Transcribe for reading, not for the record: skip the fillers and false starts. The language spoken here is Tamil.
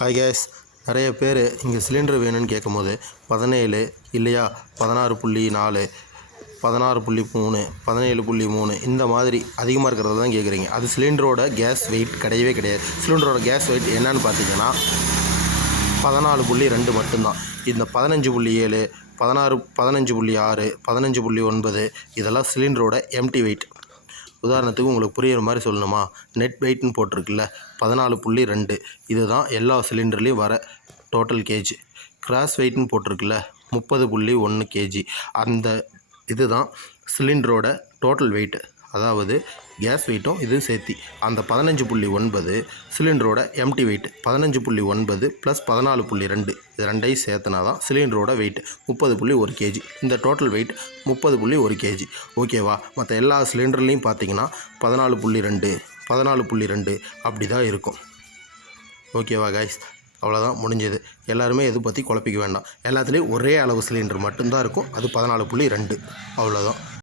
ஹாய் கேஸ், நிறைய பேர் இங்கே சிலிண்டர் வேணும்னு கேட்கும்போது 17 இல்லையா 16.4 16.3 17.3 இந்த மாதிரி அதிகமாக இருக்கிறத தான் கேட்குறீங்க. அது சிலிண்டரோட கேஸ் வெயிட் கிடையவே கிடையாது. சிலிண்டரோட கேஸ் வெயிட் என்னன்னு பார்த்தீங்கன்னா 14.2 மட்டும்தான். இந்த 15.7 16 15.6 15.9 இதெல்லாம் சிலிண்டரோட எம்டி வெயிட். உதாரணத்துக்கு உங்களுக்கு புரிகிற மாதிரி சொல்லணுமா, நெட் வெயிட்னு போட்டிருக்குல்ல 14.2 இதுதான் எல்லா சிலிண்டர்லேயும் வர டோட்டல் கேஜி. கிராஸ் வெயிட்னு போட்டிருக்குல்ல 30.1 கேஜி. அந்த இதுதான் சிலிண்டரோட டோட்டல் வெயிட்டு, அதாவது கேஸ் வெயிட்டும் இதுவும் சேர்த்தி. அந்த 15.9 சிலிண்டரோட எம்டி வெயிட். 15.9 ப்ளஸ் 14.2 இது ரெண்டையும் சேர்த்துனா தான் சிலிண்டரோட வெயிட் 30.1 கேஜி. இந்த டோட்டல் வெயிட் 30.1 கேஜி. ஓகேவா? மற்ற எல்லா சிலிண்டர்லேயும் பார்த்தீங்கன்னா 14.2 14.2 அப்படி தான் இருக்கும். ஓகேவா கைஸ்? அவ்வளோதான், முடிஞ்சது. எல்லாருமே எது பற்றி குழப்பிக்க வேண்டாம். எல்லாத்துலேயும் ஒரே அளவு சிலிண்டர் மட்டும்தான் இருக்கும், அது 14.2. அவ்வளோதான்.